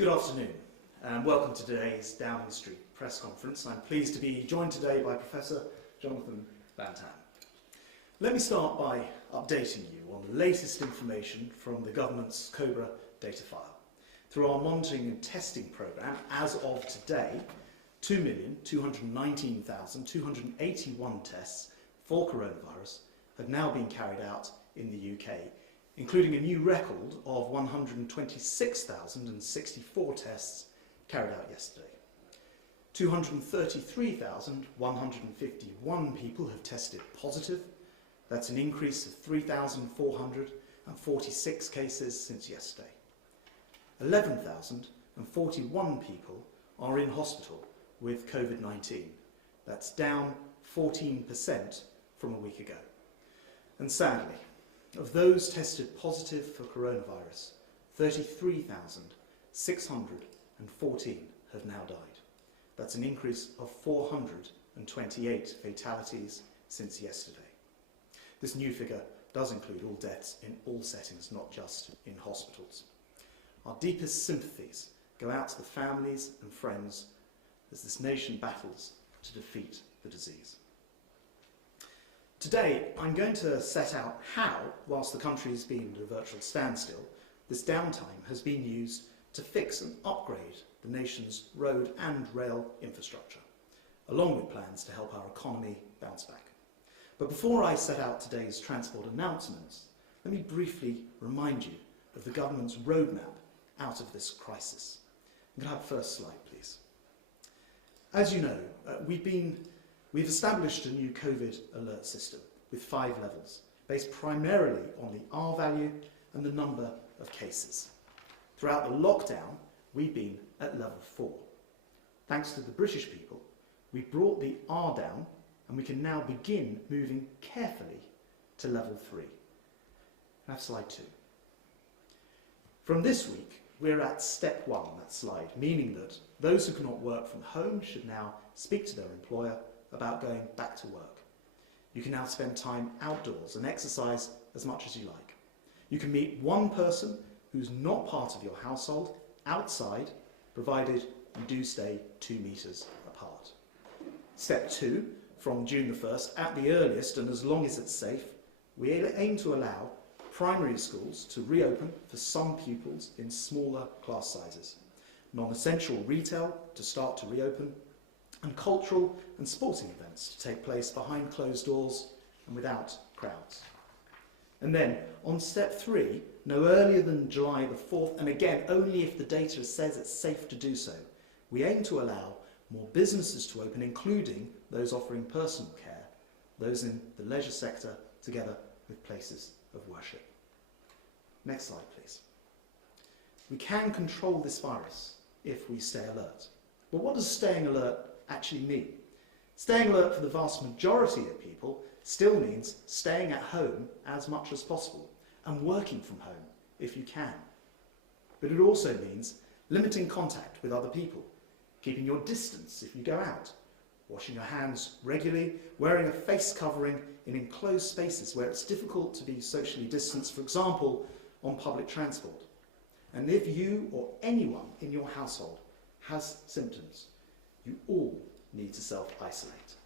Good afternoon and welcome to today's Downing Street press conference. I'm pleased to be joined today by Professor Jonathan Van-Tam. Let me start by updating you on the latest information from the government's COBRA data file. Through our monitoring and testing programme, as of today, 2,219,281 tests for coronavirus have now been carried out in the UK, including a new record of 126,064 tests carried out yesterday. 233,151 people have tested positive. That's an increase of 3,446 cases since yesterday. 11,041 people are in hospital with COVID-19. That's down 14% from a week ago. And sadly, of those tested positive for coronavirus, 33,614 have now died. That's an increase of 428 fatalities since yesterday. This new figure does include all deaths in all settings, not just in hospitals. Our deepest sympathies go out to the families and friends as this nation battles to defeat the disease. Today, I'm going to set out how, whilst the country has been at a virtual standstill, this downtime has been used to fix and upgrade the nation's road and rail infrastructure, along with plans to help our economy bounce back. But before I set out today's transport announcements, let me briefly remind you of the government's roadmap out of this crisis. I'm going to have the first slide, please. As you know, we've established a new COVID alert system with 5 levels, based primarily on the R value and the number of cases. Throughout the lockdown, we've been at level 4. Thanks to the British people, we brought the R down and we can now begin moving carefully to level 3. Have slide 2. From this week, we're at step 1, that slide, meaning that those who cannot work from home should now speak to their employer about going back to work. You can now spend time outdoors and exercise as much as you like. You can meet one person who's not part of your household outside, provided you do stay 2 metres apart. Step 2, from June the 1st, at the earliest and as long as it's safe, we aim to allow primary schools to reopen for some pupils in smaller class sizes, non-essential retail to start to reopen, and cultural and sporting events to take place behind closed doors and without crowds. And then, on step 3, no earlier than July the 4th, and again only if the data says it's safe to do so, we aim to allow more businesses to open, including those offering personal care, those in the leisure sector, together with places of worship. Next slide, please. We can control this virus if we stay alert. But what does staying alert actually mean? Staying alert for the vast majority of people still means staying at home as much as possible and working from home if you can. But it also means limiting contact with other people, keeping your distance if you go out, washing your hands regularly, wearing a face covering in enclosed spaces where it's difficult to be socially distanced, for example, on public transport. And if you or anyone in your household has symptoms, you all need to self-isolate.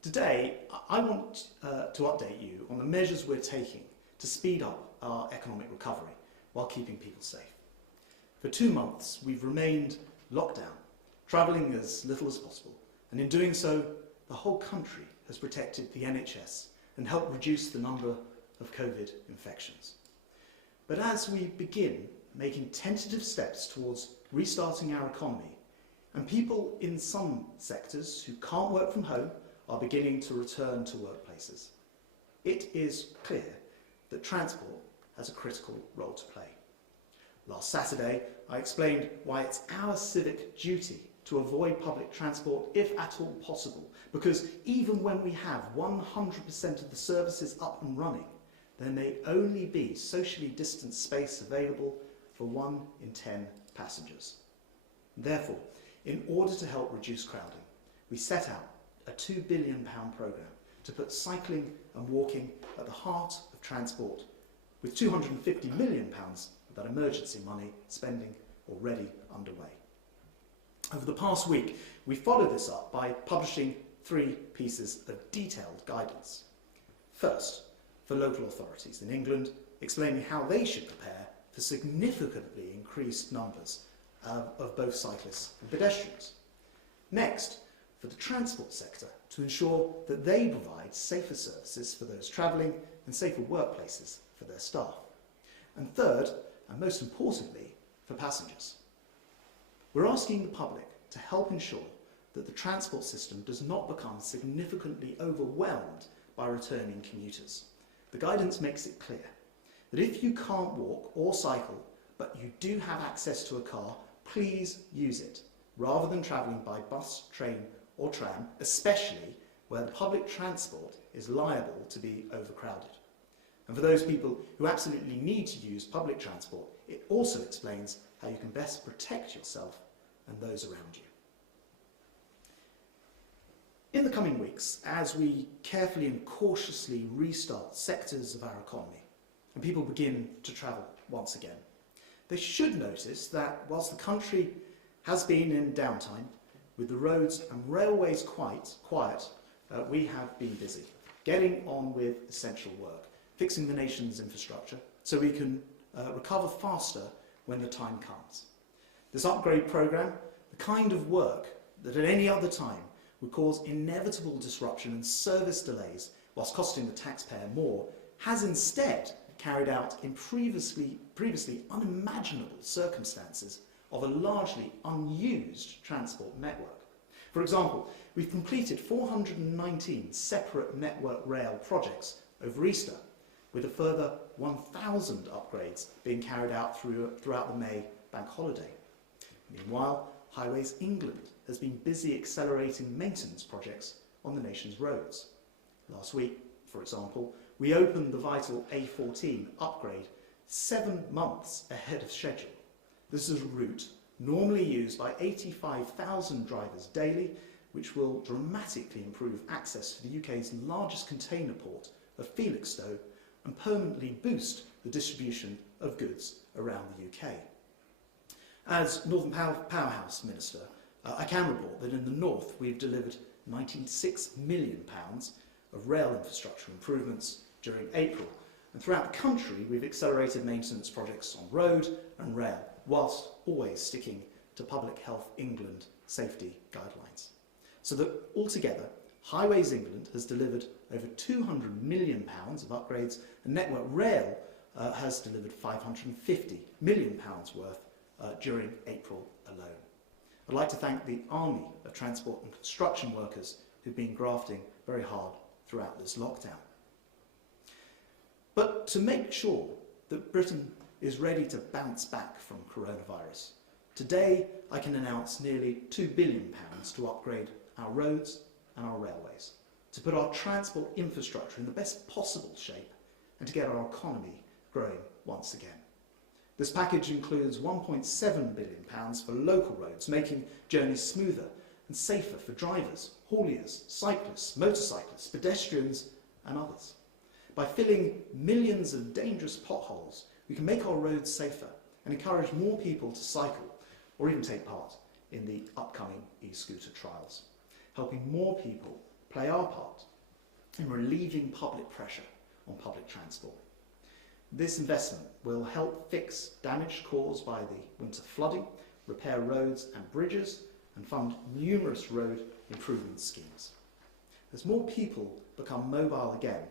Today, I want to update you on the measures we're taking to speed up our economic recovery while keeping people safe. For 2 months, we've remained locked down, travelling as little as possible, and in doing so, the whole country has protected the NHS and helped reduce the number of COVID infections. But as we begin making tentative steps towards restarting our economy, and people in some sectors who can't work from home are beginning to return to workplaces, it is clear that transport has a critical role to play. Last Saturday, I explained why it's our civic duty to avoid public transport if at all possible, because even when we have 100% of the services up and running, there may only be socially distanced space available for 1 in 10 passengers. Therefore, in order to help reduce crowding, we set out a £2 billion programme to put cycling and walking at the heart of transport with £250 million of that emergency money spending already underway. Over the past week, we followed this up by publishing 3 pieces of detailed guidance. First, for local authorities in England, explaining how they should prepare for significantly increased numbers of both cyclists and pedestrians. Next, for the transport sector, to ensure that they provide safer services for those travelling and safer workplaces for their staff. And third, and most importantly, for passengers. We're asking the public to help ensure that the transport system does not become significantly overwhelmed by returning commuters. The guidance makes it clear that if you can't walk or cycle, but you do have access to a car, please use it, rather than travelling by bus, train or tram, especially where the public transport is liable to be overcrowded. And for those people who absolutely need to use public transport, it also explains how you can best protect yourself and those around you. In the coming weeks, as we carefully and cautiously restart sectors of our economy and people begin to travel once again, they should notice that whilst the country has been in downtime, with the roads and railways quiet, we have been busy, getting on with essential work, fixing the nation's infrastructure so we can recover faster when the time comes. This upgrade programme, the kind of work that at any other time would cause inevitable disruption and service delays whilst costing the taxpayer more, has instead carried out in previously unimaginable circumstances of a largely unused transport network. For example, we've completed 419 separate Network Rail projects over Easter, with a further 1,000 upgrades being carried out throughout the May bank holiday. Meanwhile, Highways England has been busy accelerating maintenance projects on the nation's roads. Last week, for example, we opened the vital A14 upgrade 7 months ahead of schedule. This is a route normally used by 85,000 drivers daily, which will dramatically improve access to the UK's largest container port of Felixstowe and permanently boost the distribution of goods around the UK. As Northern Powerhouse Minister, I can report that in the North we've delivered £96 million of rail infrastructure improvements during April, and throughout the country we've accelerated maintenance projects on road and rail, whilst always sticking to Public Health England safety guidelines. So that altogether, Highways England has delivered over £200 million of upgrades, and Network Rail has delivered £550 million worth during April alone. I'd like to thank the army of transport and construction workers who've been grafting very hard throughout this lockdown. But to make sure that Britain is ready to bounce back from coronavirus, today I can announce nearly £2 billion to upgrade our roads and our railways, to put our transport infrastructure in the best possible shape and to get our economy growing once again. This package includes £1.7 billion for local roads, making journeys smoother and safer for drivers, hauliers, cyclists, motorcyclists, pedestrians and others. By filling millions of dangerous potholes, we can make our roads safer and encourage more people to cycle or even take part in the upcoming e-scooter trials, helping more people play our part in relieving public pressure on public transport. This investment will help fix damage caused by the winter flooding, repair roads and bridges, and fund numerous road improvement schemes. As more people become mobile again,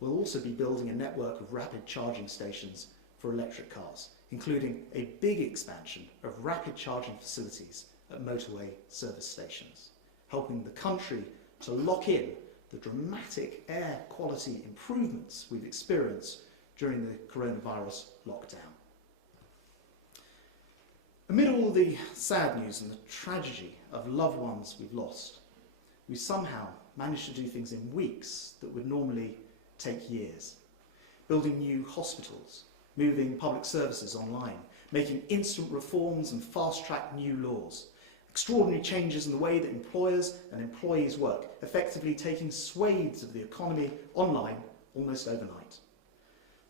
we'll also be building a network of rapid charging stations for electric cars, including a big expansion of rapid charging facilities at motorway service stations, helping the country to lock in the dramatic air quality improvements we've experienced during the coronavirus lockdown. Amid all the sad news and the tragedy of loved ones we've lost, we somehow managed to do things in weeks that would normally take years. Building new hospitals, moving public services online, making instant reforms and fast-track new laws, extraordinary changes in the way that employers and employees work, effectively taking swathes of the economy online almost overnight.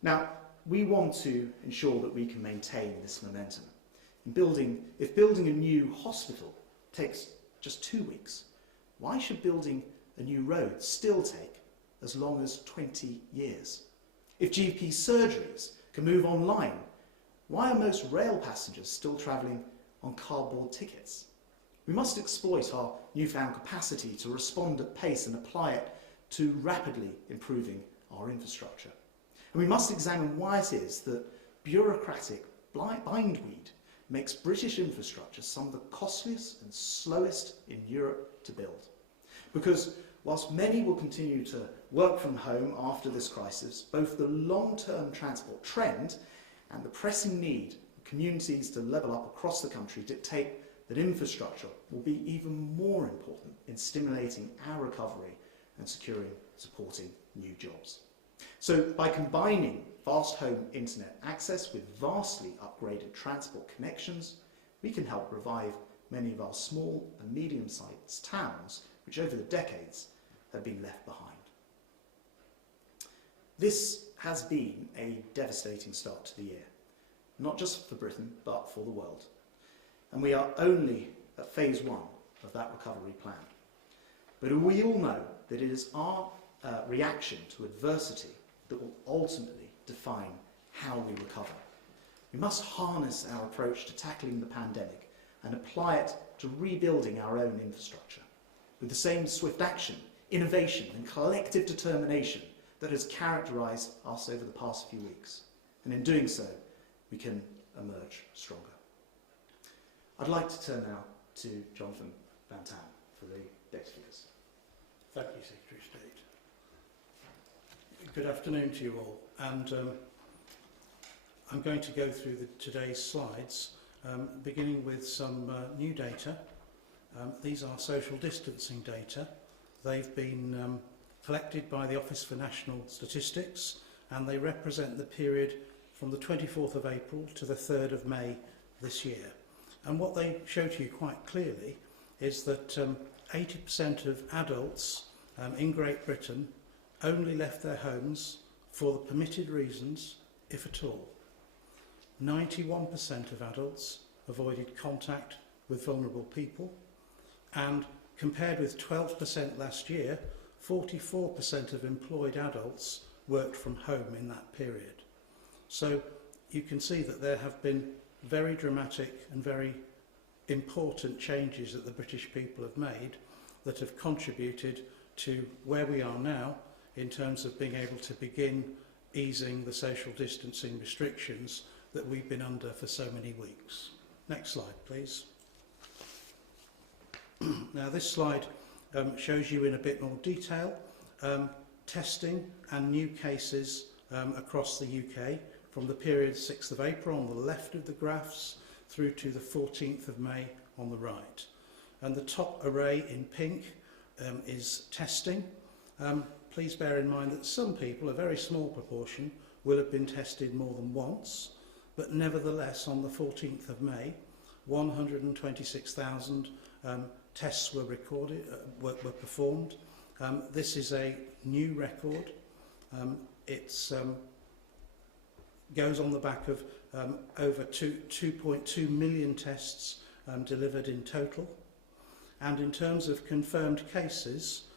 Now, we want to ensure that we can maintain this momentum. If building a new hospital takes just 2 weeks, why should building a new road still take as long as 20 years? If GP surgeries can move online, why are most rail passengers still travelling on cardboard tickets? We must exploit our newfound capacity to respond at pace and apply it to rapidly improving our infrastructure. And we must examine why it is that bureaucratic bindweed makes British infrastructure some of the costliest and slowest in Europe to build. Because whilst many will continue to work from home after this crisis, both the long-term transport trend and the pressing need for communities to level up across the country dictate that infrastructure will be even more important in stimulating our recovery and supporting new jobs. So by combining fast home internet access with vastly upgraded transport connections, we can help revive many of our small and medium-sized towns which over the decades have been left behind. This has been a devastating start to the year, not just for Britain, but for the world. And we are only at phase 1 of that recovery plan. But we all know that it is our reaction to adversity that will ultimately define how we recover. We must harness our approach to tackling the pandemic and apply it to rebuilding our own infrastructure with the same swift action, innovation and collective determination that has characterised us over the past few weeks. And in doing so, we can emerge stronger. I'd like to turn now to Jonathan Van-Tam for the data figures. Thank you, Secretary of State. Good afternoon to you all. And I'm going to go through today's slides, beginning with some new data. These are social distancing data. They've been collected by the Office for National Statistics, and they represent the period from the 24th of April to the 3rd of May this year. And what they show to you quite clearly is that 80% of adults in Great Britain only left their homes for the permitted reasons, if at all. 91% of adults avoided contact with vulnerable people, and compared with 12% last year, 44% of employed adults worked from home in that period. So you can see that there have been very dramatic and very important changes that the British people have made that have contributed to where we are now in terms of being able to begin easing the social distancing restrictions that we've been under for so many weeks. Next slide, please. Now this slide shows you in a bit more detail testing and new cases across the UK from the period 6th of April on the left of the graphs through to the 14th of May on the right. And the top array in pink is testing. Please bear in mind that some people, a very small proportion, will have been tested more than once, but nevertheless on the 14th of May, 126,000 tests were recorded, were performed. This is a new record. It goes on the back of over 2.2 million tests delivered in total. And in terms of confirmed cases,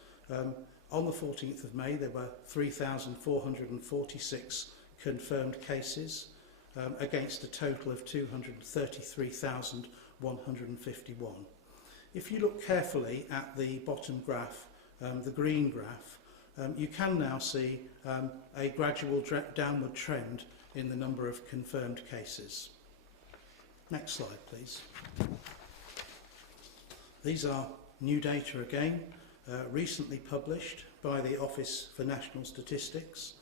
on the 14th of May there were 3,446 confirmed cases against a total of 233,151. If you look carefully at the bottom graph, the green graph, you can now see a gradual downward trend in the number of confirmed cases. Next slide, please. These are new data again, recently published by the Office for National Statistics,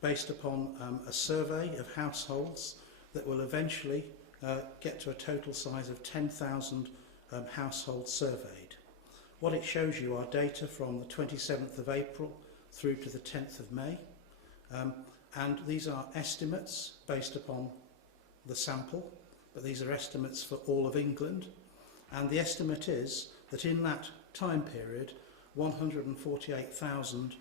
based upon a survey of households that will eventually get to a total size of 10,000 households surveyed. What it shows you are data from the 27th of April through to the 10th of May, and these are estimates based upon the sample, but these are estimates for all of England, and the estimate is that in that time period 148,000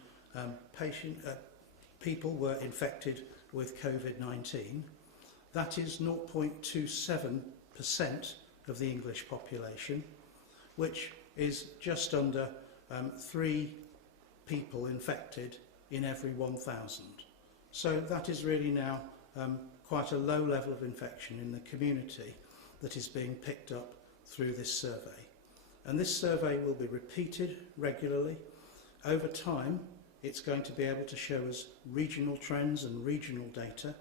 people were infected with COVID-19. That is 0.27% of the English population, which is just under 3 people infected in every 1,000. So that is really now quite a low level of infection in the community that is being picked up through this survey. And this survey will be repeated regularly. Over time, it's going to be able to show us regional trends and regional data,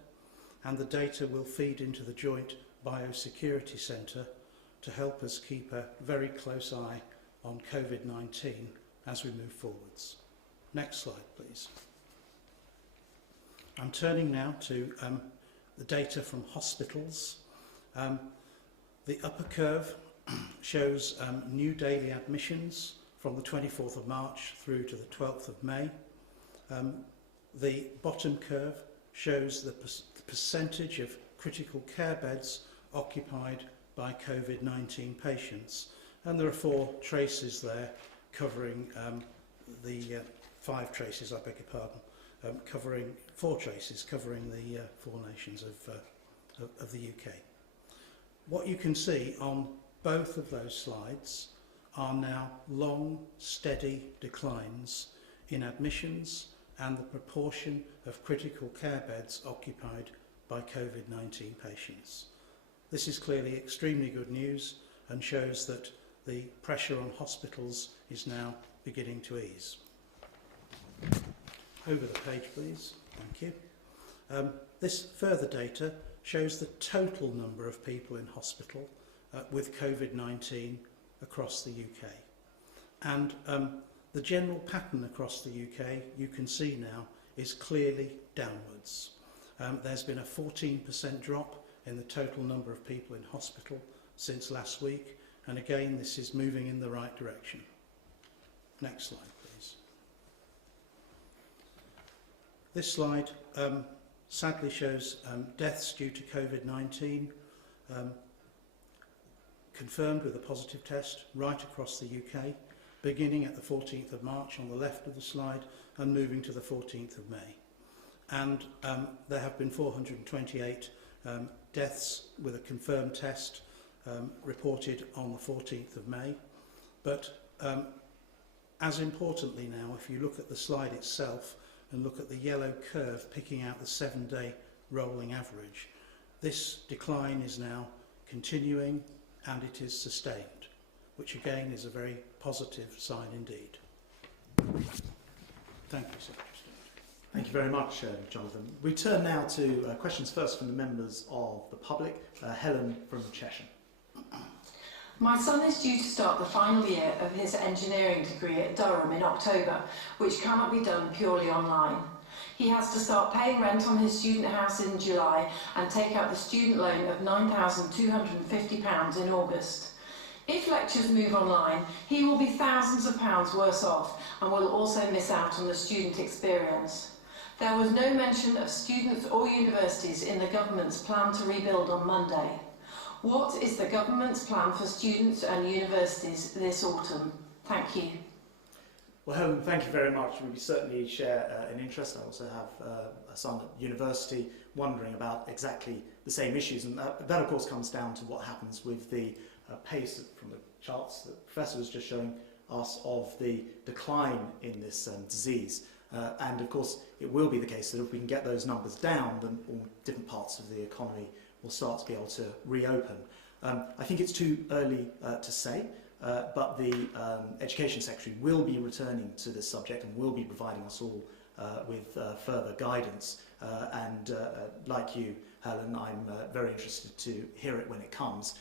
and the data will feed into the Joint Biosecurity Centre to help us keep a very close eye on COVID-19 as we move forwards. Next slide, please. I'm turning now to the data from hospitals. The upper curve shows new daily admissions from the 24th of March through to the 12th of May. The bottom curve shows the percentage of critical care beds occupied by COVID-19 patients. And there are 4 traces there covering 5 traces, I beg your pardon, covering 4 traces covering the 4 nations of the UK. What you can see on both of those slides are now long, steady declines in admissions and the proportion of critical care beds occupied by COVID-19 patients. This is clearly extremely good news and shows that the pressure on hospitals is now beginning to ease. Over the page, please. Thank you. This further data shows the total number of people in hospital with COVID-19 across the UK. And the general pattern across the UK, you can see now, is clearly downwards. There's been a 14% drop in the total number of people in hospital since last week, and again this is moving in the right direction. Next slide, please. This slide sadly shows deaths due to COVID-19 confirmed with a positive test right across the UK, beginning at the 14th of March on the left of the slide and moving to the 14th of May. And there have been 428 deaths with a confirmed test reported on the 14th of May. But as importantly now, if you look at the slide itself and look at the yellow curve picking out the 7-day rolling average, this decline is now continuing and it is sustained, which again is a very positive sign indeed. Thank you, Secretary. Thank you very much, Jonathan. We turn now to questions first from the members of the public. Helen from Cheshire. My son is due to start the final year of his engineering degree at Durham in October, which cannot be done purely online. He has to start paying rent on his student house in July and take out the student loan of £9,250 in August. If lectures move online, he will be thousands of pounds worse off and will also miss out on the student experience. There was no mention of students or universities in the government's plan to rebuild on Monday. What is the government's plan for students and universities this autumn? Thank you. Well, Helen, thank you very much. We certainly share an interest. I also have a son at university wondering about exactly the same issues, and that of course comes down to what happens with the pace from the charts that the Professor was just showing us of the decline in this disease. And of course, it will be the case that if we can get those numbers down, then all different parts of the economy will start to be able to reopen. I think it's too early to say, but the Education Secretary will be returning to this subject and will be providing us all with further guidance. And like you, Helen, I'm very interested to hear it when it comes.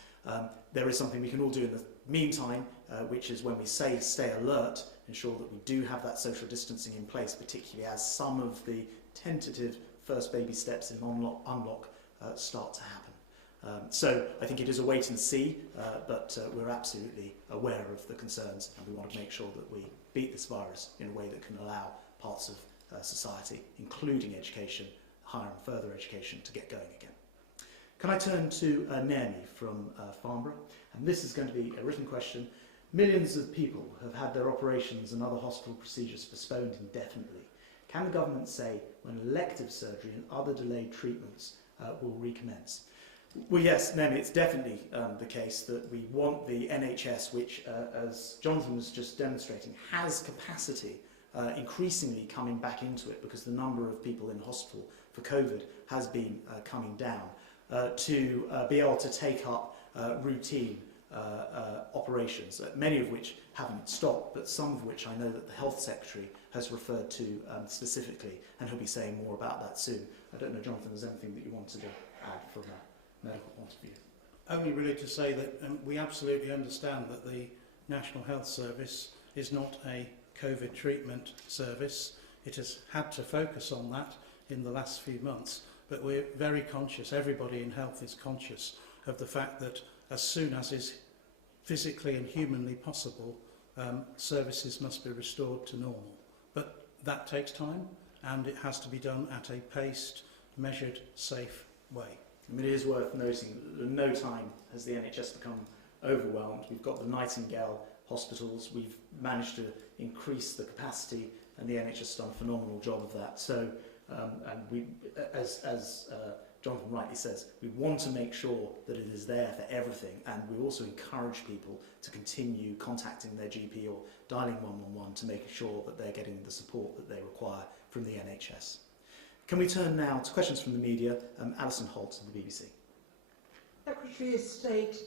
There is something we can all do in the meantime, which is when we say stay alert, ensure that we do have that social distancing in place, particularly as some of the tentative first baby steps in unlock start to happen. So I think it is a wait and see, but we're absolutely aware of the concerns, and we want to make sure that we beat this virus in a way that can allow parts of society, including education, higher and further education, to get going again. Can I turn to Naomi from Farnborough? And this is going to be a written question. Millions of people have had their operations and other hospital procedures postponed indefinitely. Can the government say when elective surgery and other delayed treatments will recommence? Well, yes, Naomi, it's definitely the case that we want the NHS, which, as Jonathan was just demonstrating, has capacity increasingly coming back into it because the number of people in hospital for COVID has been coming down, to be able to take up routine operations, many of which haven't stopped, but some of which I know that the Health Secretary has referred to specifically, and he'll be saying more about that soon. I don't know, Jonathan, is there anything that you wanted to add from a medical point of view? Only really to say that we absolutely understand that the National Health Service is not a COVID treatment service. It has had to focus on that in the last few months, but we're very conscious, everybody in health is conscious of the fact that as soon as is physically and humanly possible, services must be restored to normal. But that takes time, and it has to be done at a paced, measured, safe way. I mean, it is worth noting that at no time has the NHS become overwhelmed. We've got the Nightingale hospitals, we've managed to increase the capacity, and the NHS has done a phenomenal job of that. So, and we, as Jonathan rightly says, we want to make sure that it is there for everything, and we also encourage people to continue contacting their GP or dialing 111 to make sure that they're getting the support that they require from the NHS. Can we turn now to questions from the media? Alison Holt of the BBC. Secretary of State,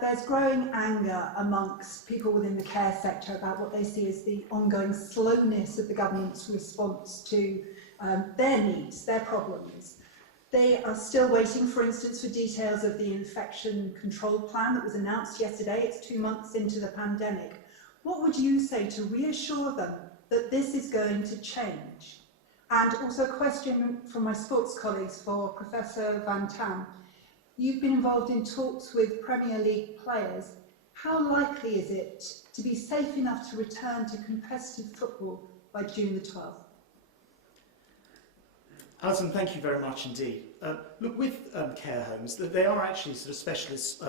there's growing anger amongst people within the care sector about what they see as the ongoing slowness of the government's response to their needs, their problems. They are still waiting, for instance, for details of the infection control plan that was announced yesterday. It's 2 months into the pandemic. What would you say to reassure them that this is going to change? And also a question from my sports colleagues for Professor Van-Tam. You've been involved in talks with Premier League players. How likely is it to be safe enough to return to competitive football by June the 12th? Alison, thank you very much indeed. Look, with care homes, they are actually sort of specialists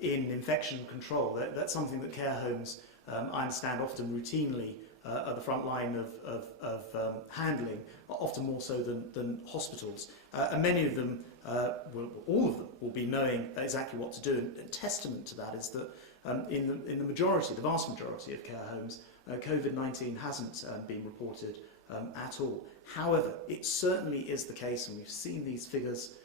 in infection control. That's something that care homes, I understand, often routinely at the front line of handling, often more so than hospitals. And many of them, all of them, will be knowing exactly what to do. And testament to that is that in the majority, the vast majority of care homes, COVID-19 hasn't been reported at all. However, it certainly is the case, and we've seen these figures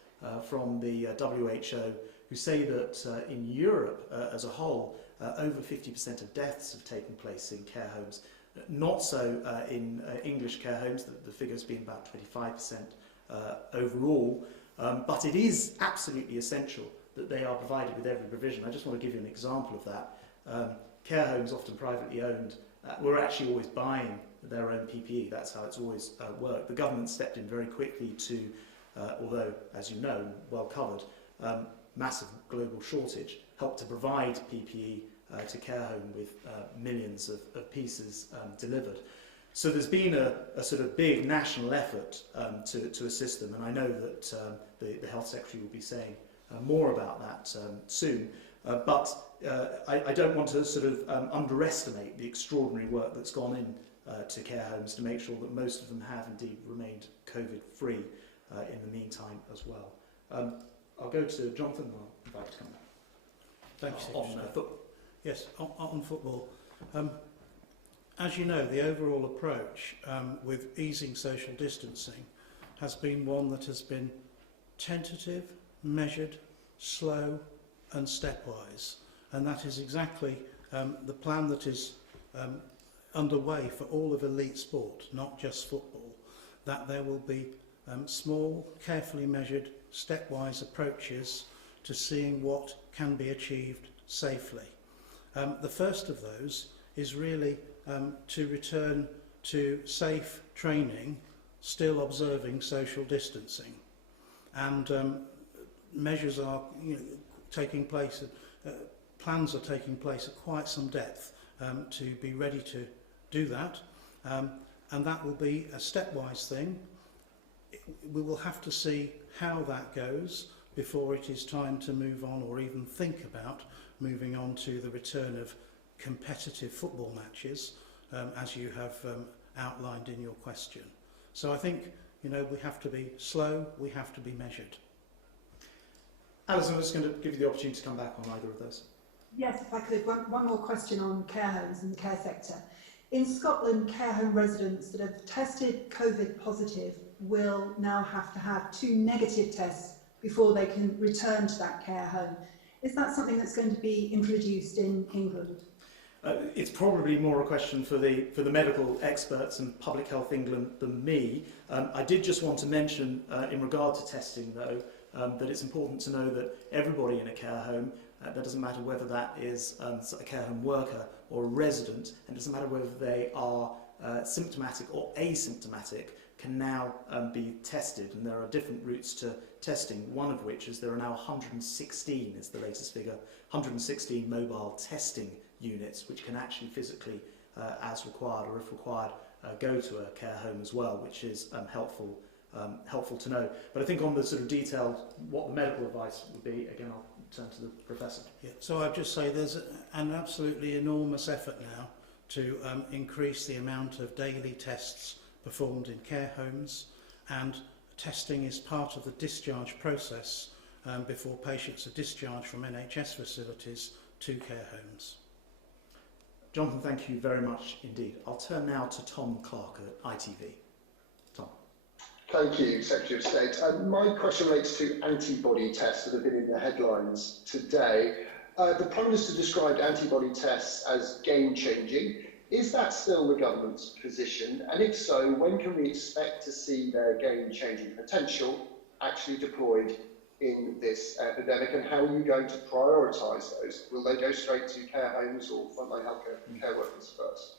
from the WHO, who say that in Europe as a whole, over 50% of deaths have taken place in care homes. Not so in English care homes, the figures being about 25% overall, but it is absolutely essential that they are provided with every provision. I just want to give you an example of that. Care homes, often privately owned, were actually always buying their own PPE. That's how it's always worked. The government stepped in very quickly to, although, as you know, well covered, massive global shortage, helped to provide PPE to care home with millions of pieces delivered. So there's been a sort of big national effort to assist them, and I know that the Health Secretary will be saying more about that soon. But I don't want to sort of underestimate the extraordinary work that's gone in to care homes to make sure that most of them have indeed remained COVID-free in the meantime as well. I'll go to Jonathan, and I'll invite to come back. Thanks. On football. Yes, on football. As you know, the overall approach with easing social distancing has been one that has been tentative, measured, slow and stepwise. And that is exactly the plan that is underway for all of elite sport, not just football, that there will be small, carefully measured, stepwise approaches to seeing what can be achieved safely. The first of those is really to return to safe training, still observing social distancing. And measures are taking place, plans are taking place at quite some depth to be ready to do that. And that will be a stepwise thing. We will have to see how that goes before it is time to move on or even think about moving on to the return of competitive football matches, as you have outlined in your question. So I think, you know, we have to be slow, we have to be measured. Alison, I'm just going to give you the opportunity to come back on either of those. Yes, if I could, one more question on care homes and the care sector. In Scotland, care home residents that have tested COVID positive will now have to have 2 negative tests before they can return to that care home. Is that something that's going to be introduced in England? It's probably more a question for the medical experts and Public Health England than me. I did just want to mention, in regard to testing though, that it's important to know that everybody in a care home, that doesn't matter whether that is a care home worker or a resident, and it doesn't matter whether they are symptomatic or asymptomatic, can now be tested. And there are different routes to testing, one of which is there are now 116, is the latest figure, 116 mobile testing units which can actually physically, as required or if required, go to a care home as well, which is helpful to know. But I think on the sort of detailed, what the medical advice would be, again, I'll turn to the Professor. Yeah, so I'd just say there's an absolutely enormous effort now to increase the amount of daily tests performed in care homes, and testing is part of the discharge process before patients are discharged from NHS facilities to care homes. Jonathan, thank you very much indeed. I'll turn now to Tom Clark at ITV. Tom. Thank you, Secretary of State. My question relates to antibody tests that have been in the headlines today. The Prime Minister described antibody tests as game-changing. Is that still the government's position? And if so, when can we expect to see their game-changing potential actually deployed in this epidemic, and how are you going to prioritise those? Will they go straight to care homes or frontline healthcare care workers first?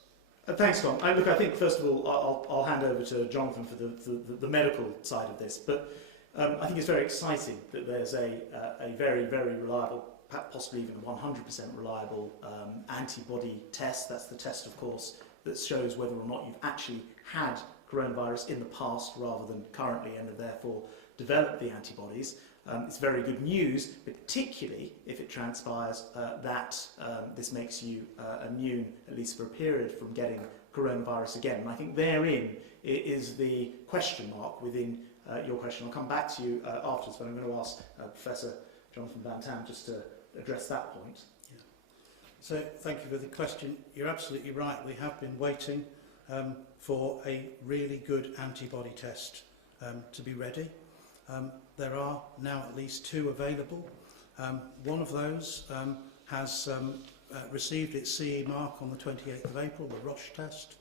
Thanks, Tom. Look, I think first of all, I'll hand over to Jonathan for the medical side of this, but I think it's very exciting that there's a very, very reliable, possibly even 100% reliable antibody test. That's the test, of course, that shows whether or not you've actually had coronavirus in the past rather than currently, and have therefore developed the antibodies. It's very good news, particularly if it transpires that this makes you immune, at least for a period, from getting coronavirus again. And I think therein is the question mark within your question. I'll come back to you afterwards, but I'm going to ask Professor Jonathan Van-Tam just to address that point. Yeah. So thank you for the question. You're absolutely right. We have been waiting for a really good antibody test to be ready. There are now at least 2 available. One of those has received its CE mark on the 28th of April, the Roche test.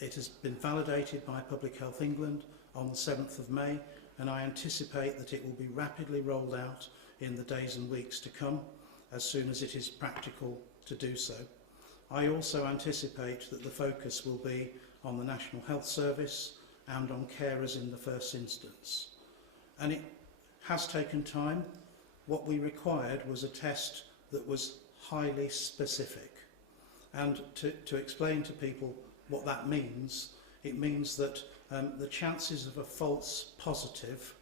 It has been validated by Public Health England on the 7th of May, and I anticipate that it will be rapidly rolled out in the days and weeks to come, as soon as it is practical to do so. I also anticipate that the focus will be on the National Health Service and on carers in the first instance. And it has taken time. What we required was a test that was highly specific. And to explain to people what that means, it means that the chances of a false positive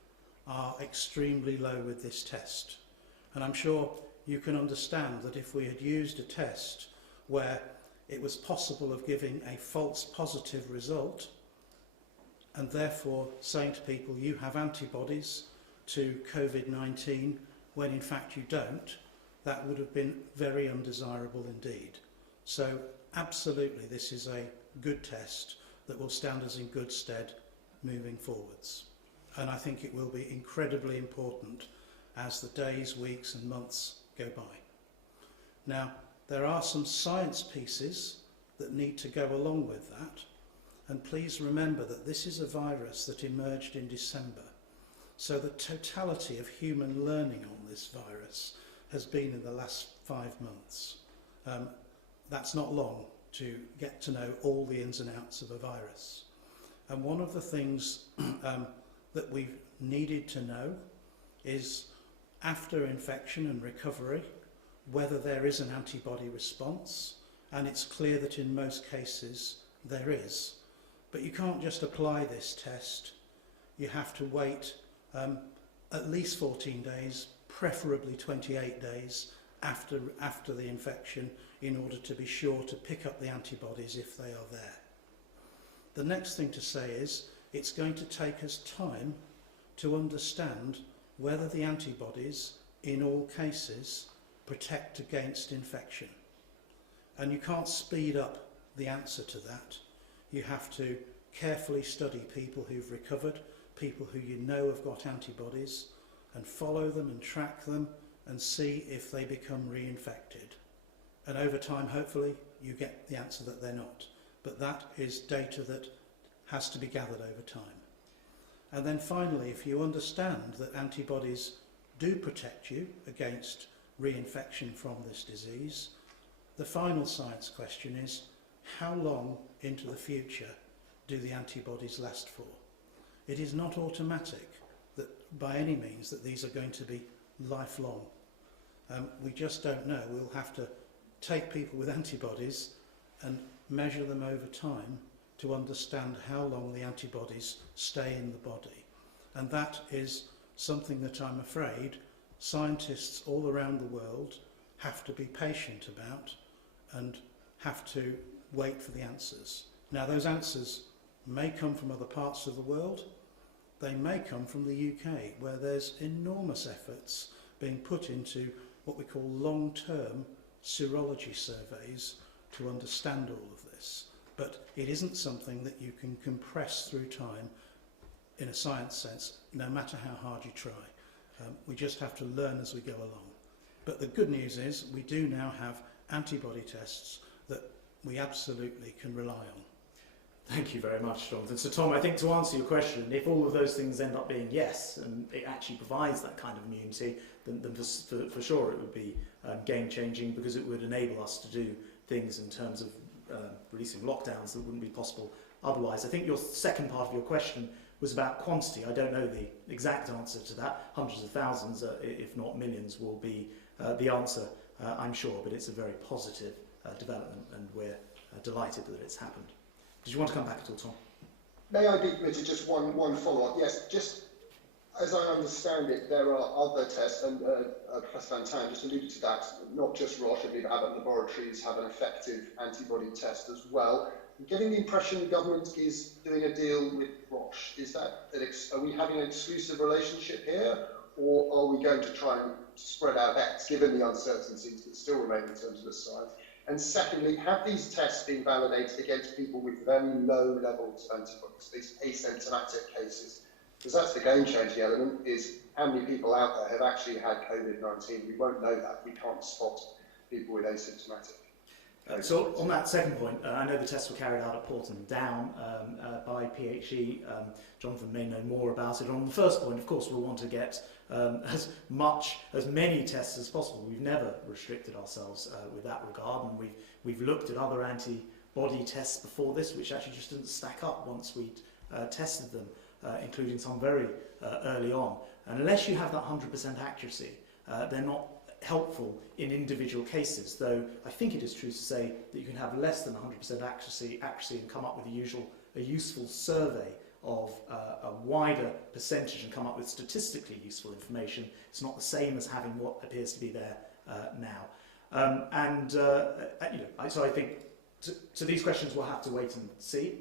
are extremely low with this test. And I'm sure you can understand that if we had used a test where it was possible of giving a false positive result, and therefore saying to people, you have antibodies to COVID-19, when in fact you don't, that would have been very undesirable indeed. So absolutely, this is a good test that will stand us in good stead moving forwards. And I think it will be incredibly important as the days, weeks and months go by. Now, there are some science pieces that need to go along with that. And please remember that this is a virus that emerged in December. So the totality of human learning on this virus has been in the last 5 months. That's not long to get to know all the ins and outs of a virus. And one of the things that we've needed to know is, after infection and recovery, whether there is an antibody response, and it's clear that in most cases there is. But you can't just apply this test. You have to wait at least 14 days, preferably 28 days after the infection, in order to be sure to pick up the antibodies if they are there. The next thing to say is, it's going to take us time to understand whether the antibodies, in all cases, protect against infection. And you can't speed up the answer to that. You have to carefully study people who've recovered, people who you know have got antibodies, and follow them and track them and see if they become reinfected. And over time, hopefully, you get the answer that they're not. But that is data that has to be gathered over time. And then finally, if you understand that antibodies do protect you against reinfection from this disease, the final science question is, how long into the future do the antibodies last for? It is not automatic that by any means that these are going to be lifelong. We just don't know. We'll have to take people with antibodies and measure them over time to understand how long the antibodies stay in the body. And that is something that I'm afraid scientists all around the world have to be patient about and have to wait for the answers. Now, those answers may come from other parts of the world. They may come from the UK, where there's enormous efforts being put into what we call long-term serology surveys to understand all of this. But it isn't something that you can compress through time in a science sense, no matter how hard you try. We just have to learn as we go along. But the good news is we do now have antibody tests that we absolutely can rely on. Thank you very much, Jonathan. So Tom, I think to answer your question, if all of those things end up being yes, and it actually provides that kind of immunity, then for sure it would be game-changing, because it would enable us to do things in terms of releasing lockdowns that wouldn't be possible otherwise. I think your second part of your question was about quantity. I don't know the exact answer to that. Hundreds of thousands, if not millions, will be the answer, I'm sure, but it's a very positive development, and we're delighted that it's happened. Did you want to come back at all, Tom? May I be permitted just one follow-up? Yes, just as I understand it, there are other tests, and Professor Van-Tam just alluded to that, not just Roche, I believe Abbott Laboratories have an effective antibody test as well. I'm getting the impression the government is doing a deal with Roche. Is that, are we having an exclusive relationship here, or are we going to try and spread our bets, given the uncertainties that still remain in terms of the science? And secondly, have these tests been validated against people with very low levels of antibodies, these asymptomatic cases? Because that's the game-changing element, is how many people out there have actually had COVID-19. We won't know that. We can't spot people with asymptomatic. So on that second point, I know the tests were carried out at Porton Down by PHE. Jonathan may know more about it. On the first point, of course, we'll want to get as many tests as possible. We've never restricted ourselves with that regard, and we've looked at other antibody tests before this, which actually just didn't stack up once we'd tested them, including some very early on. And unless you have that 100% accuracy, they're not helpful in individual cases, though I think it is true to say that you can have less than 100% accuracy and come up with a useful survey of a wider percentage and come up with statistically useful information. It's not the same as having what appears to be there now. So I think to these questions we'll have to wait and see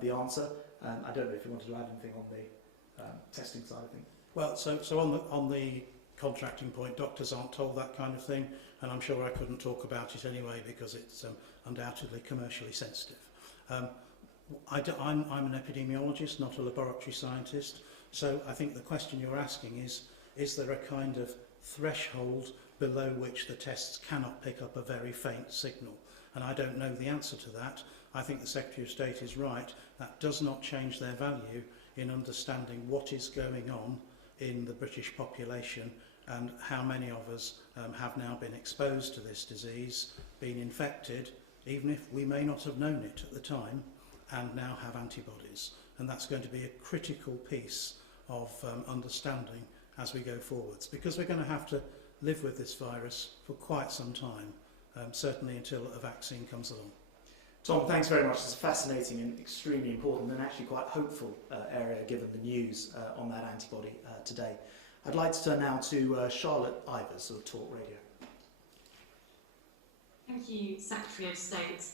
the answer. I don't know if you wanted to add anything on the testing side of things. Well, so on the contracting point, doctors aren't told that kind of thing, and I'm sure I couldn't talk about it anyway because it's undoubtedly commercially sensitive. I'm an epidemiologist, not a laboratory scientist, so I think the question you're asking is there a kind of threshold below which the tests cannot pick up a very faint signal? And I don't know the answer to that. I think the Secretary of State is right. That does not change their value in understanding what is going on in the British population and how many of us have now been exposed to this disease, been infected, even if we may not have known it at the time, and now have antibodies. And that's going to be a critical piece of understanding as we go forwards, because we're going to have to live with this virus for quite some time, certainly until a vaccine comes along. Tom, thanks very much. It's a fascinating and extremely important and actually quite hopeful area given the news on that antibody today. I'd like to turn now to Charlotte Ivers of Talk Radio. Thank you, Secretary of State.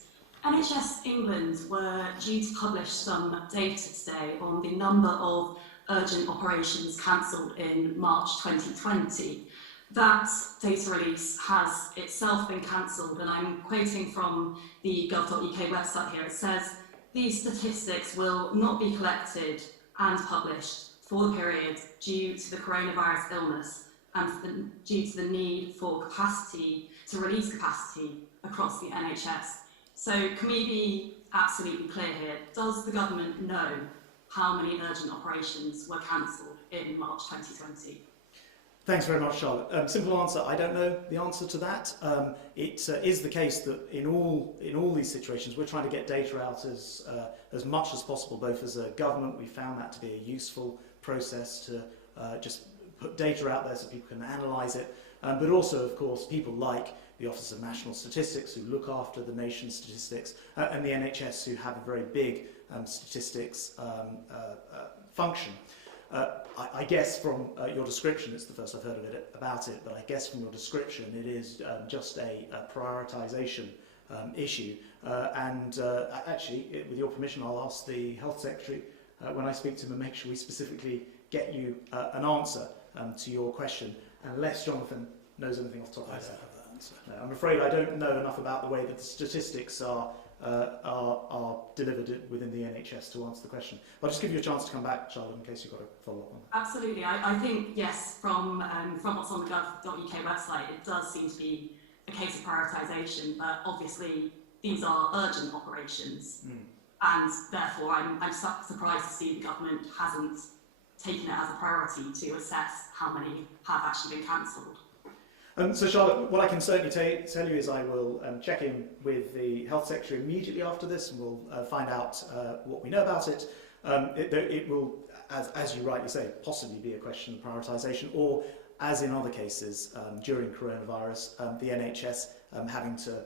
NHS England were due to publish some data today on the number of urgent operations cancelled in March 2020. That data release has itself been cancelled, and I'm quoting from the gov.uk website here. It says, these statistics will not be collected and published for the period due to the coronavirus illness and due to the need for capacity, to release capacity across the NHS. So can we be absolutely clear here? Does the government know how many urgent operations were cancelled in March 2020? Thanks very much, Charlotte. Simple answer, I don't know the answer to that. It is the case that in all these situations, we're trying to get data out as much as possible, both as a government. We found that to be a useful process to just put data out there so people can analyse it, but also, of course, people like the Office of National Statistics, who look after the nation's statistics, and the NHS, who have a very big statistics function. I guess from your description, it's the first I've heard of about it, but I guess from your description it is just a prioritisation issue. Actually, with your permission, I'll ask the Health Secretary when I speak to him and make sure we specifically get you an answer to your question, unless Jonathan knows anything off the top of his head. No, I'm afraid I don't know enough about the way that the statistics are delivered within the NHS to answer the question. I'll just give you a chance to come back, Charlotte, in case you've got a follow-up on that. Absolutely. I think, yes, from what's on the gov.uk website, it does seem to be a case of prioritisation, but obviously these are urgent operations, and therefore I'm surprised to see the government hasn't taken it as a priority to assess how many have actually been cancelled. So Charlotte, what I can certainly tell you is I will check in with the Health Secretary immediately after this, and we'll find out what we know about it. It will, as you rightly say, possibly be a question of prioritisation, or, as in other cases during coronavirus, the NHS having to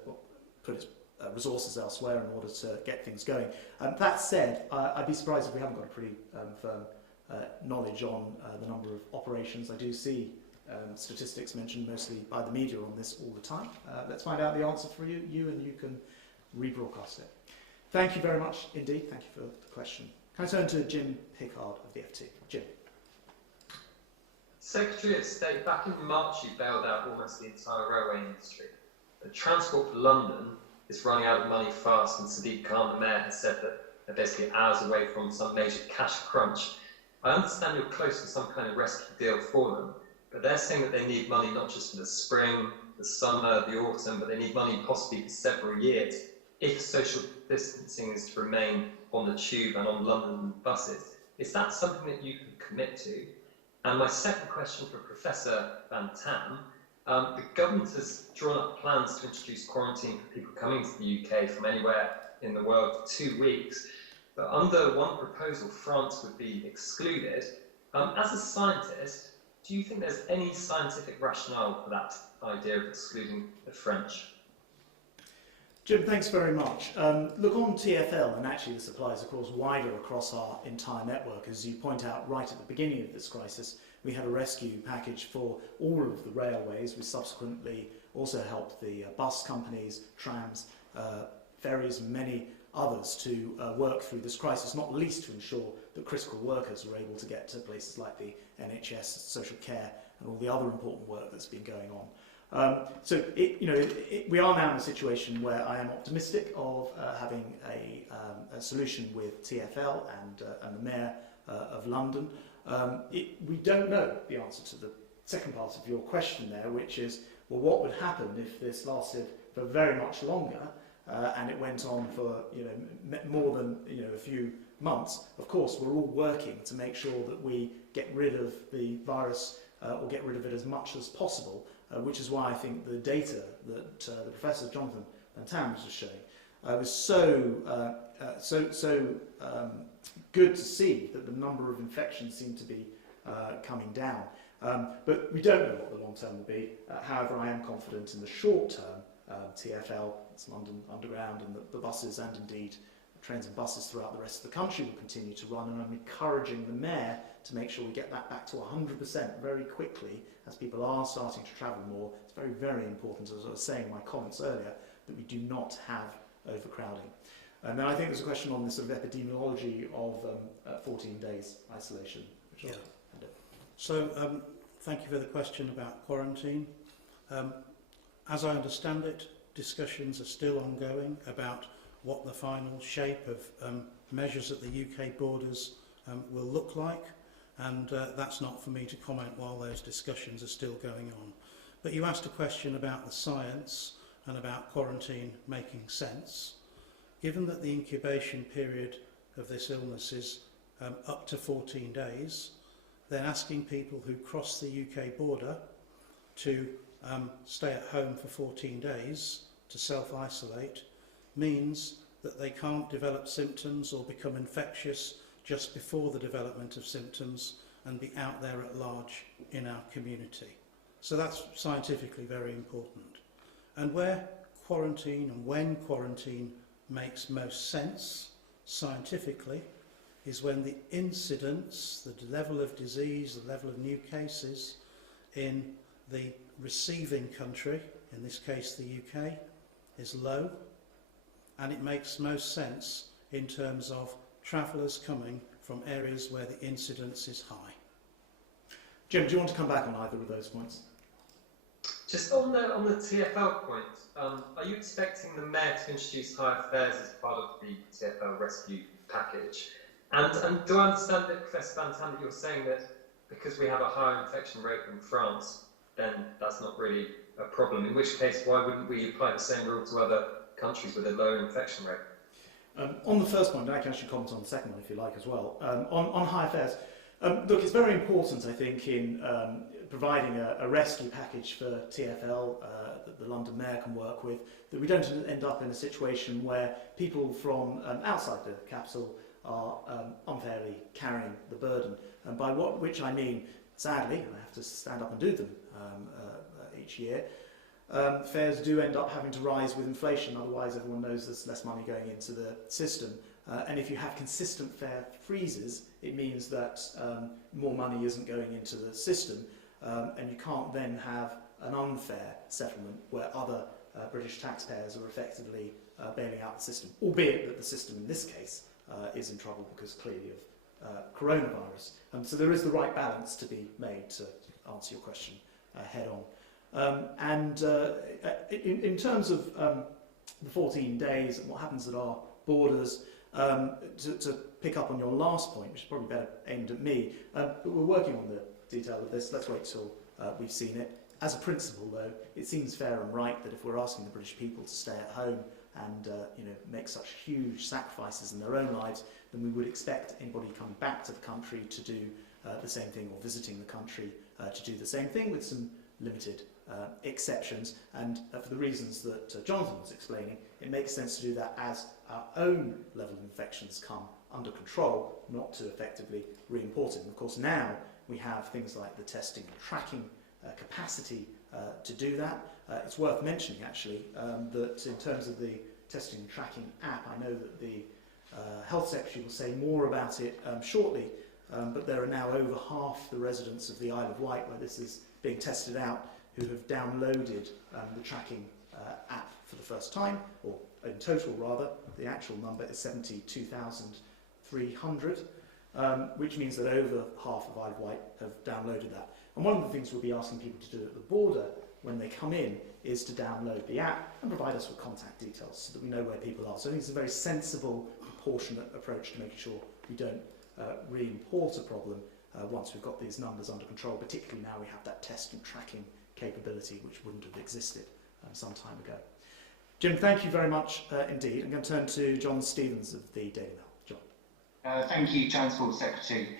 put its resources elsewhere in order to get things going. That said, I'd be surprised if we haven't got a pretty firm knowledge on the number of operations. I do see statistics mentioned mostly by the media on this all the time. Let's find out the answer for you, and you can rebroadcast it. Thank you very much indeed. Thank you for the question. Can I turn to Jim Pickard of the FT? Jim. Secretary of State, back in March you bailed out almost the entire railway industry. The Transport for London is running out of money fast, and Sadiq Khan, the mayor, has said that they're basically hours away from some major cash crunch. I understand you're close to some kind of rescue deal for them, but they're saying that they need money not just for the spring, the summer, the autumn, but they need money possibly for several years if social distancing is to remain on the tube and on London buses. Is that something that you can commit to? And my second question for Professor Van-Tam, the government has drawn up plans to introduce quarantine for people coming to the UK from anywhere in the world for 2 weeks, but under one proposal, France would be excluded. As a scientist, do you think there's any scientific rationale for that idea of excluding the French? Jim, thanks very much. Look, on TfL, and actually this applies, of course, wider across our entire network, as you point out right at the beginning of this crisis, we had a rescue package for all of the railways. We subsequently also helped the bus companies, trams, ferries, and many others to work through this crisis, not least to ensure that critical workers were able to get to places like the NHS, social care, and all the other important work that's been going on. We are now in a situation where I am optimistic of having a solution with TfL and the Mayor of London. We don't know the answer to the second part of your question there, which is, well, what would happen if this lasted for very much longer and it went on for more than a few months? Of course, we're all working to make sure that we get rid of the virus or get rid of it as much as possible, which is why I think the data that the Professor Jonathan Van-Tam was just showing was so good to see that the number of infections seem to be coming down. But we don't know what the long term will be. However, I am confident in the short term, TfL, it's London Underground, and the buses, and indeed trains and buses throughout the rest of the country, will continue to run, and I'm encouraging the Mayor to make sure we get that back to 100% very quickly as people are starting to travel more. It's very, very important, as I was saying in my comments earlier, that we do not have overcrowding. And then I think there's a question on the sort of epidemiology of 14 days isolation. Which yeah. So thank you for the question about quarantine. As I understand it, discussions are still ongoing about what the final shape of measures at the UK borders will look like, and that's not for me to comment while those discussions are still going on. But you asked a question about the science and about quarantine making sense. Given that the incubation period of this illness is up to 14 days, then asking people who cross the UK border to stay at home for 14 days to self-isolate means that they can't develop symptoms or become infectious just before the development of symptoms and be out there at large in our community. So that's scientifically very important. And where quarantine and when quarantine makes most sense scientifically is when the incidence, the level of disease, the level of new cases in the receiving country, in this case the UK, is low, and it makes most sense in terms of travellers coming from areas where the incidence is high. Jim, do you want to come back on either of those points? Just on the TfL point, are you expecting the Mayor to introduce higher fares as part of the TfL rescue package? And do I understand that, Professor Van-Tam, that you're saying that because we have a higher infection rate than France, then that's not really a problem? In which case, why wouldn't we apply the same rule to other countries with a lower infection rate? On the first point, I can actually comment on the second one if you like as well. On higher fares, look, it's very important, I think, in providing a rescue package for TfL that the London Mayor can work with, that we don't end up in a situation where people from outside the capital are unfairly carrying the burden. And by which I mean, sadly, I have to stand up and do them each year, fares do end up having to rise with inflation, otherwise everyone knows there's less money going into the system. And if you have consistent fare freezes, it means that more money isn't going into the system, and you can't then have an unfair settlement where other British taxpayers are effectively bailing out the system, albeit that the system in this case is in trouble because clearly of coronavirus. So there is the right balance to be made to answer your question head on. In terms of the 14 days and what happens at our borders, to pick up on your last point, which is probably better aimed at me, but we're working on the detail of this. Let's wait till we've seen it. As a principle, though, it seems fair and right that if we're asking the British people to stay at home and make such huge sacrifices in their own lives, then we would expect anybody coming back to the country to do the same thing, or visiting the country to do the same thing, with some limited exceptions. And for the reasons that Jonathan was explaining, it makes sense to do that as our own level of infections come under control, not to effectively re-import it. And of course now we have things like the testing and tracking capacity to do that. It's worth mentioning actually that in terms of the testing and tracking app, I know that the Health Secretary will say more about it shortly, but there are now over half the residents of the Isle of Wight where this is being tested out who have downloaded the tracking app for the first time, or in total rather. The actual number is 72,300, which means that over half of Isle of Wight have downloaded that. And one of the things we'll be asking people to do at the border when they come in is to download the app and provide us with contact details so that we know where people are. So I think it's a very sensible, proportionate approach to making sure we don't re-import a problem once we've got these numbers under control, particularly now we have that test and tracking capability which wouldn't have existed some time ago. Jim, thank you very much indeed. I'm going to turn to John Stevens of the Daily Mail. John. Thank you, Transport Secretary.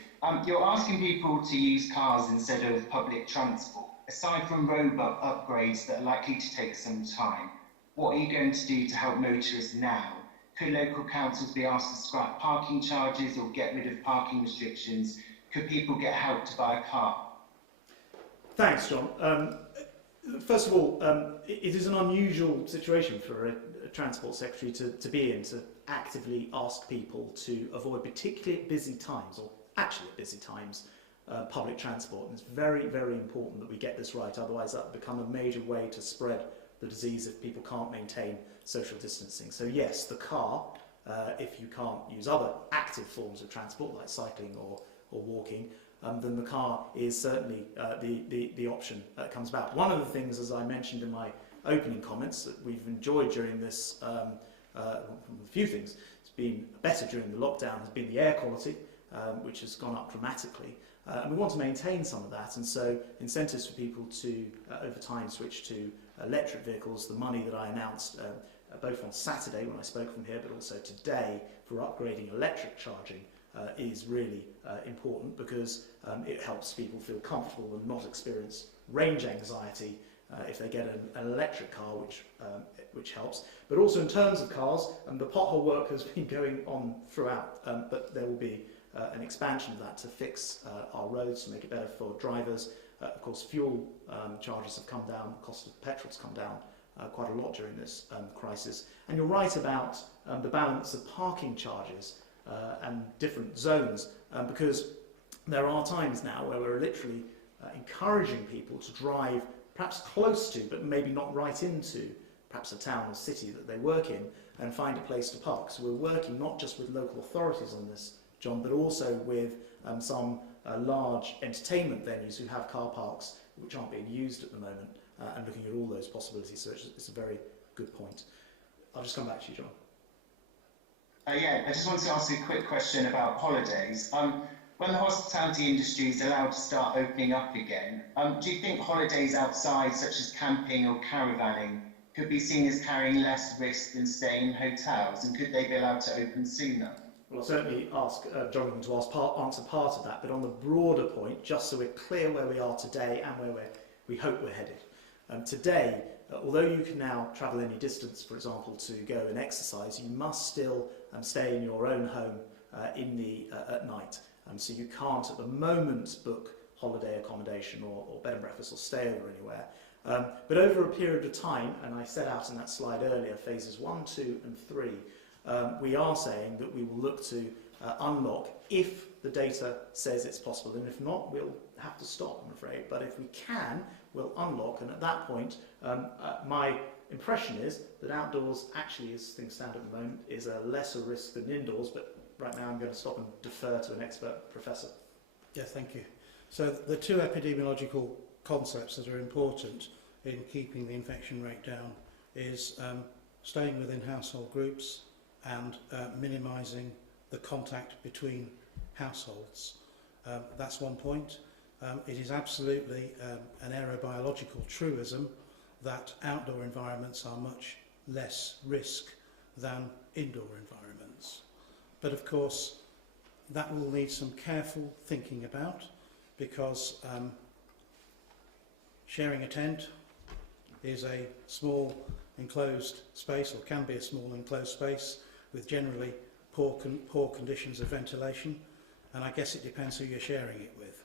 You're asking people to use cars instead of public transport. Aside from road upgrades that are likely to take some time, what are you going to do to help motorists now? Could local councils be asked to scrap parking charges or get rid of parking restrictions? Could people get help to buy a car? Thanks, John. First of all, it is an unusual situation for a Transport Secretary to be in, to actively ask people to avoid, particularly at busy times, or actually at busy times, public transport. And it's very, very important that we get this right, otherwise that will become a major way to spread the disease if people can't maintain social distancing. So yes, the car, if you can't use other active forms of transport like cycling or walking, then the car is certainly the option that comes about. One of the things, as I mentioned in my opening comments, that we've enjoyed during this, a few things, it's been better during the lockdown, has been the air quality, which has gone up dramatically. And we want to maintain some of that, and so incentives for people to, over time, switch to electric vehicles. The money that I announced both on Saturday when I spoke from here, but also today for upgrading electric charging is really important, because it helps people feel comfortable and not experience range anxiety if they get an electric car, which helps. But also in terms of cars, the pothole work has been going on throughout, but there will be an expansion of that to fix our roads, to make it better for drivers. Of course, fuel charges have come down, the cost of petrol's come down quite a lot during this crisis. And you're right about the balance of parking charges and different zones, because there are times now where we're literally encouraging people to drive perhaps close to, but maybe not right into, perhaps a town or city that they work in, and find a place to park. So we're working not just with local authorities on this, John, but also with some large entertainment venues who have car parks which aren't being used at the moment, and looking at all those possibilities. So it's a very good point. I'll just come back to you, John. Yeah, I just wanted to ask you a quick question about holidays. When the hospitality industry is allowed to start opening up again, do you think holidays outside, such as camping or caravanning, could be seen as carrying less risk than staying in hotels, and could they be allowed to open sooner? Well, I'll certainly ask Jonathan to answer part of that, but on the broader point, just so we're clear where we are today and where we hope we're headed. Today, although you can now travel any distance, for example, to go and exercise, you must still stay in your own home at night. So you can't at the moment book holiday accommodation or bed and breakfast or stay over anywhere. But over a period of time, and I set out in that slide earlier, phases 1, 2 and 3, we are saying that we will look to unlock if the data says it's possible, and if not, we'll have to stop, I'm afraid. But if we can, we'll unlock, and at that point, my impression is that outdoors, actually, as things stand at the moment, is a lesser risk than indoors, but right now I'm going to stop and defer to an expert professor. Yeah, thank you. So the two epidemiological concepts that are important in keeping the infection rate down is staying within household groups and minimising the contact between households. That's one point. It is absolutely an aerobiological truism that outdoor environments are much less risk than indoor environments. But of course, that will need some careful thinking about, because sharing a tent is a small enclosed space, or can be a small enclosed space, with generally poor conditions of ventilation, and I guess it depends who you're sharing it with.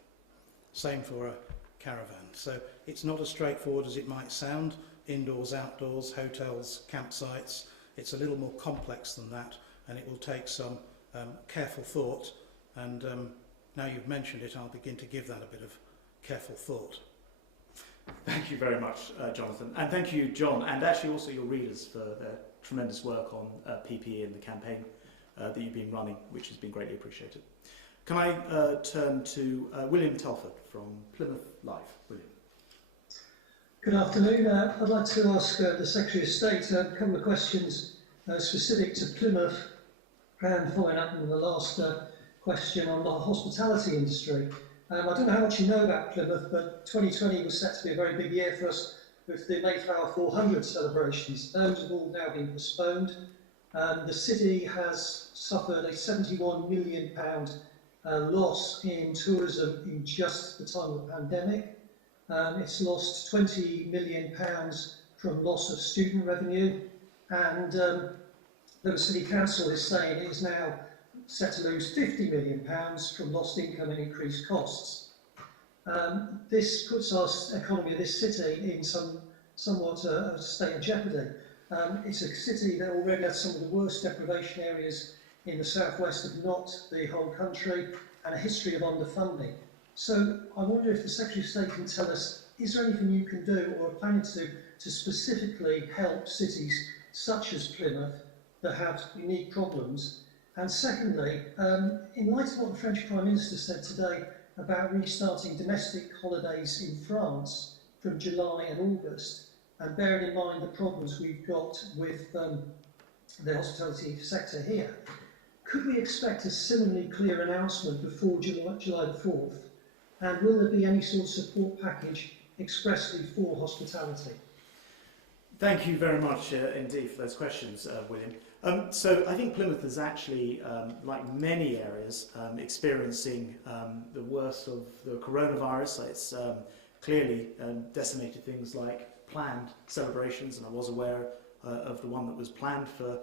Same for a caravan. So it's not as straightforward as it might sound. Indoors, outdoors, hotels, campsites, it's a little more complex than that, and it will take some careful thought, and now you've mentioned it, I'll begin to give that a bit of careful thought. Thank you very much, Jonathan, and thank you, John, and actually also your readers for their tremendous work on PPE and the campaign that you've been running, which has been greatly appreciated. Can I turn to William Telford from Plymouth Live? William. Good afternoon. I'd like to ask the Secretary of State a couple of questions specific to Plymouth, and following up on the last question on the hospitality industry. I don't know how much you know about Plymouth, but 2020 was set to be a very big year for us with the Mayflower 400 celebrations. Those have all now been postponed. The city has suffered a £71 million loss in tourism in just the time of the pandemic. It's lost £20 million from loss of student revenue, and the City Council is saying it is now set to lose £50 million from lost income and increased costs. This puts our economy of this city in somewhat a state of jeopardy. It's a city that already has some of the worst deprivation areas in the southwest, if not the whole country, and a history of underfunding. So I wonder if the Secretary of State can tell us, is there anything you can do or are planning to do to specifically help cities such as Plymouth that have unique problems? And secondly, in light of what the French Prime Minister said today about restarting domestic holidays in France from July and August, and bearing in mind the problems we've got with the hospitality sector here, could we expect a similarly clear announcement before July the 4th? And will there be any sort of support package expressly for hospitality? Thank you very much indeed for those questions, William. So I think Plymouth is actually, like many areas, experiencing the worst of the coronavirus. It's clearly decimated things like planned celebrations, and I was aware of the one that was planned for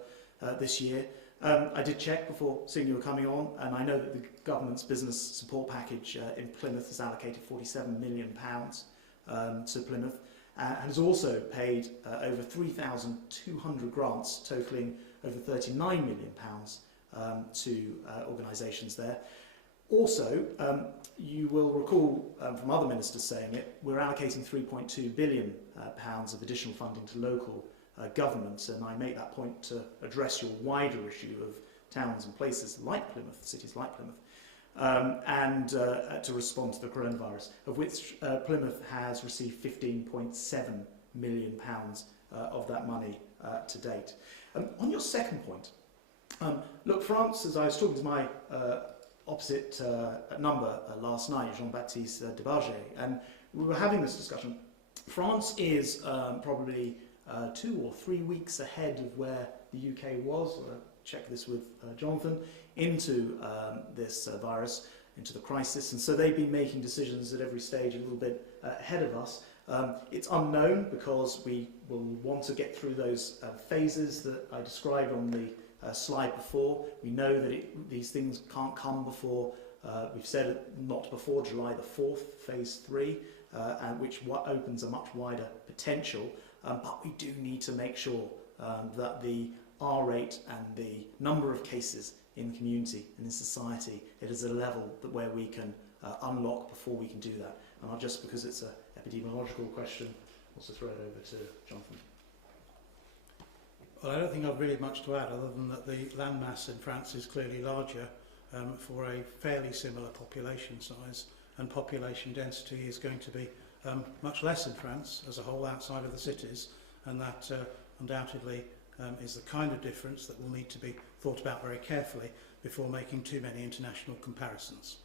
this year. I did check before seeing you were coming on, and I know that the government's business support package in Plymouth has allocated £47 million to Plymouth, and has also paid over 3,200 grants totalling over £39 million to organisations there. Also, you will recall from other ministers saying it, we're allocating £3.2 billion of additional funding to local governments, and I make that point to address your wider issue of towns and places like Plymouth, cities like Plymouth, and to respond to the coronavirus, of which Plymouth has received £15.7 million of that money to date. On your second point, look, France, as I was talking to my opposite number last night, Jean-Baptiste Debarge, and we were having this discussion. France is probably 2 or 3 weeks ahead of where the UK was. Check this with Jonathan, into this virus, into the crisis, and so they've been making decisions at every stage a little bit ahead of us. It's unknown because we will want to get through those phases that I described on the slide before. We know that these things can't come before, we've said it, not before July the 4th, phase 3, and which opens a much wider potential, but we do need to make sure that the R rate and the number of cases in the community and in society, it is a level that where we can unlock before we can do that. And I'll just, because it's an epidemiological question, also throw it over to Jonathan. Well, I don't think I've really much to add other than that the landmass in France is clearly larger for a fairly similar population size, and population density is going to be much less in France as a whole outside of the cities, and that undoubtedly is the kind of difference that will need to be thought about very carefully before making too many international comparisons.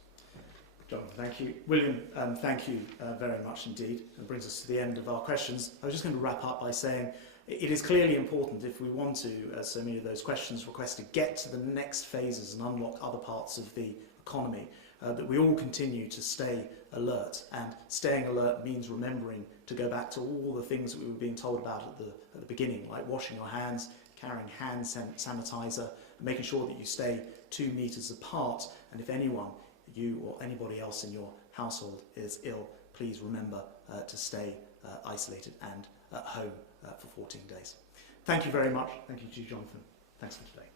Jonathan, thank you. William, thank you very much indeed. That brings us to the end of our questions. I was just going to wrap up by saying it is clearly important, if we want to, as so many of those questions request, to get to the next phases and unlock other parts of the economy, that we all continue to stay alert. And staying alert means remembering to go back to all the things that we were being told about at the beginning, like washing your hands, carrying hand sanitizer, making sure that you stay 2 meters apart, and if anyone, you or anybody else in your household, is ill, please remember to stay isolated and at home for 14 days. Thank you very much. Thank you to you, Jonathan. Thanks for today.